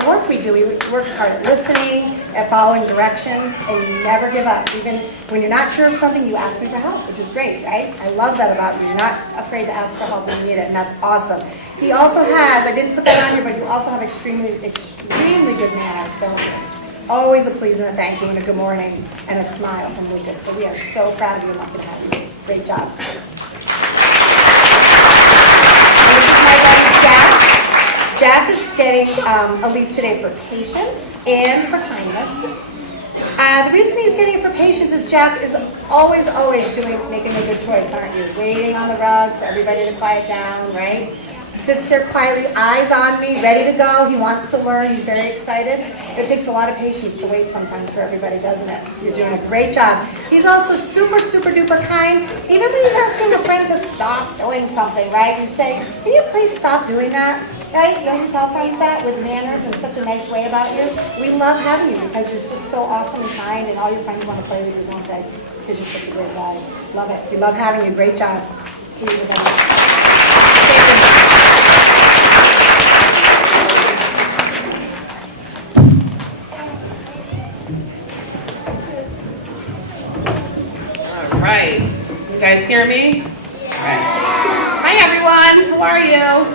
The work we do, he works hard at listening, at following directions, and you never give up. Even when you're not sure of something, you ask me for help, which is great, right? I love that about you. You're not afraid to ask for help when you need it, and that's awesome. He also has, I didn't put that on here, but you also have extremely good manners, don't you? Always a please and a thank you and a good morning and a smile from Lucas. So we are so proud of you and lucky to have you. Great job. And this is my buddy Jack. Jack is getting a leave today for patience and for kindness. The reason he's getting it for patience is Jack is always making a good choice, aren't you? Waiting on the rug for everybody to quiet down, right? Sits there quietly, eyes on me, ready to go. He wants to learn. He's very excited. It takes a lot of patience to wait sometimes for everybody, doesn't it? You're doing a great job. He's also super duper kind. Even when he's asking a friend to stop doing something, right? You say, can you please stop doing that? Right? You don't tell friends that with manners and such a nice way about you. We love having you because you're just so awesome and kind, and all your friends want to play with you, don't they? Because you're such a great guy. Love it. We love having you. Great job. All right. You guys hear me? All right. Hi, everyone. How are you?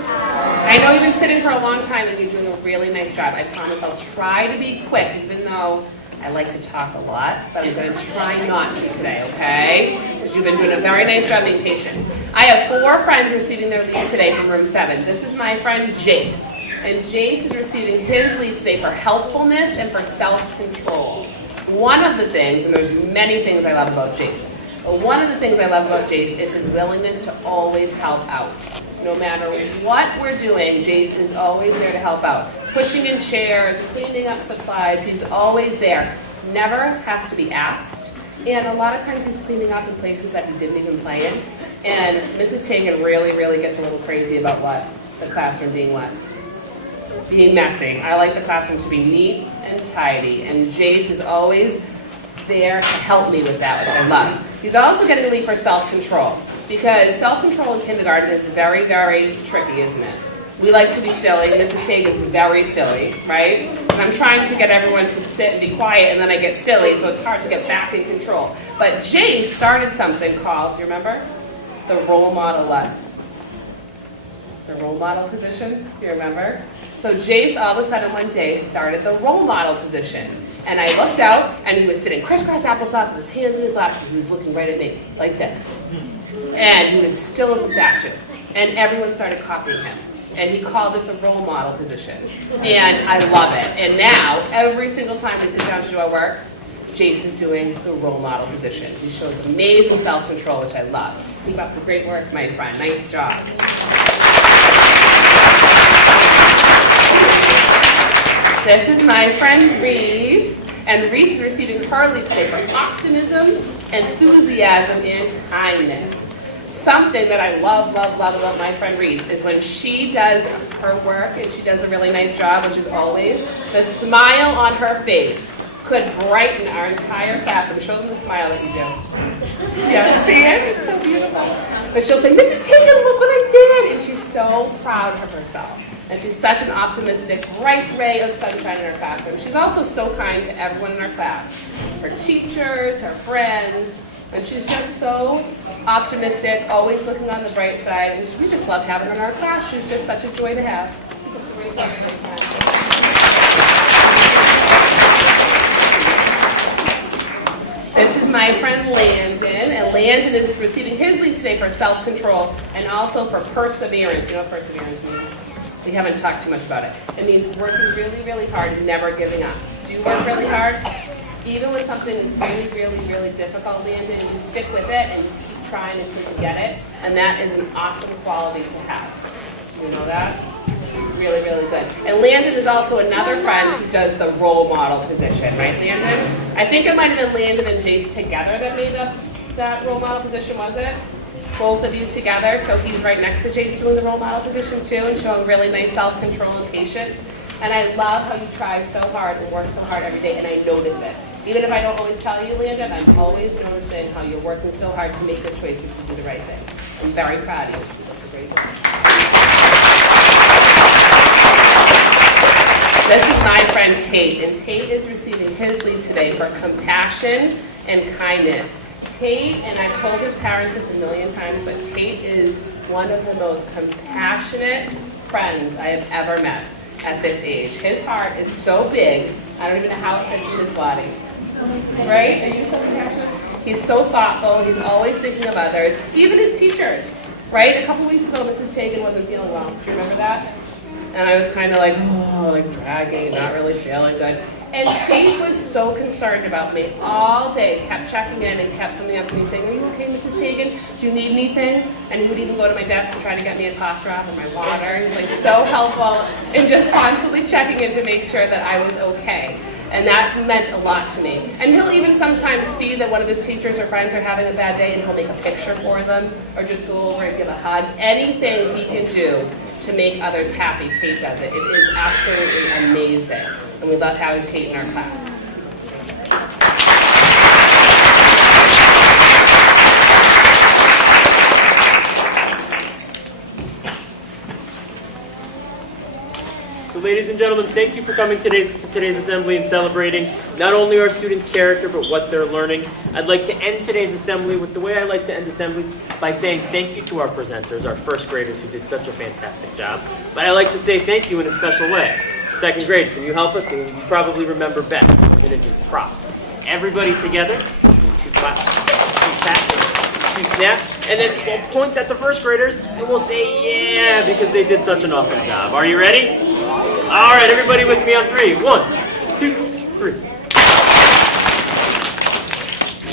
I know you've been sitting for a long time and you're doing a really nice job. I promise I'll try to be quick, even though I like to talk a lot, but I'm going to try not to today, okay? Because you've been doing a very nice job being patient. I have 4 friends receiving their leave today from room 7. This is my friend Jace, and Jace is receiving his leave today for helpfulness and for self-control. One of the things, and there's many things I love about Jace, but one of the things I love about Jace is his willingness to always help out. No matter what we're doing, Jace is always there to help out. Pushing in chairs, cleaning up supplies, he's always there. Never has to be asked. And a lot of times he's cleaning up in places that he didn't even play in. And Mrs. Tagan really gets a little crazy about what? The classroom being what? Being messy. I like the classroom to be neat and tidy. And Jace is always there to help me with that, which I love. He's also getting leave for self-control. Because self-control in kindergarten is very tricky, isn't it? We like to be silly. Mrs. Tagan's very silly, right? And I'm trying to get everyone to sit and be quiet, and then I get silly, so it's hard to get back in control. But Jace started something called, do you remember? The role model what? The role model position, do you remember? So Jace all of a sudden one day started the role model position. And I looked out, and he was sitting crisscross applesauce with his hands in his lap, and he was looking right at me, like this. And he was still as a statue. And everyone started copying him. And he called it the role model position. And I love it. And now, every single time we sit down to do our work, Jace is doing the role model position. He shows amazing self-control, which I love. Keep up the great work, my friend. Nice job. This is my friend Reese. And Reese is receiving her leave today for optimism, enthusiasm, and kindness. Something that I love about my friend Reese is when she does her work and she does a really nice job, which is always, the smile on her face could brighten our entire classroom. Show them the smile that you do. Yeah, see it? It's so beautiful. But she'll say, Mrs. Tagan, look what I did! And she's so proud of herself. And she's such an optimistic, bright ray of sunshine in her classroom. She's also so kind to everyone in her class. Her teachers, her friends. And she's just so optimistic, always looking on the bright side. And we just love having her in our class. She's just such a joy to have. This is my friend Landon. And Landon is receiving his leave today for self-control and also for perseverance. You know what perseverance means? We haven't talked too much about it. It means working really hard and never giving up. Do you work really hard? Even when something is really difficult, Landon, you stick with it and you keep trying until you get it. And that is an awesome quality to have. You know that? Really good. And Landon is also another friend who does the role model position, right, Landon? I think it might have been Landon and Jace together that made up that role model position, was it? Both of you together, so he's right next to Jace doing the role model position too and showing really nice self-control and patience. And I love how you try so hard and work so hard every day, and I notice it. Even if I don't always tell you, Landon, I'm always noticing how you're working so hard to make good choices to do the right thing. I'm very proud of you. That's a great job. This is my friend Tate, and Tate is receiving his leave today for compassion and kindness. Tate, and I've told his parents this a million times, but Tate is one of the most compassionate friends I have ever met at this age. His heart is so big, I don't even know how it fits in his body. Right? Are you so compassionate? He's so thoughtful, he's always thinking of others, even his teachers. Right? A couple weeks ago, Mrs. Tagan wasn't feeling well. Do you remember that? And I was kind of like dragging, not really feeling good. And Tate was so concerned about me all day, kept checking in and kept coming up to me saying, "Are you okay, Mrs. Tagan? Do you need anything?" And he would even go to my desk to try to get me a cough drop or my water. He was like so helpful and just constantly checking in to make sure that I was okay. And that meant a lot to me. And he'll even sometimes see that one of his teachers or friends are having a bad day and he'll make a picture for them or just go over and give a hug. Anything he can do to make others happy, Tate does it. It is absolutely amazing. And we love having Tate in our class. So ladies and gentlemen, thank you for coming to today's assembly and celebrating not only our students' character, but what they're learning. I'd like to end today's assembly with the way I like to end assemblies by saying thank you to our presenters, our first graders who did such a fantastic job. But I like to say thank you in a special way. Second grade, can you help us? You probably remember best. We're going to do props. Everybody together, we'll do 2 claps, 2 taps, 2 snaps, and then we'll point at the first graders and we'll say yeah, because they did such an awesome job. Are you ready? All right, everybody with me on 3. 1, 2, 3.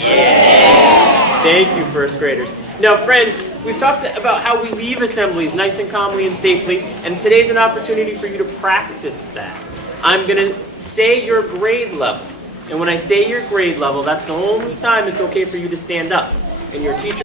Yeah! Thank you, first graders. Now, friends, we've talked about how we leave assemblies nice and calmly and safely, and today's an opportunity for you to practice that. I'm going to say your grade level, and when I say your grade level, that's the only time it's okay for you to stand up, and your teacher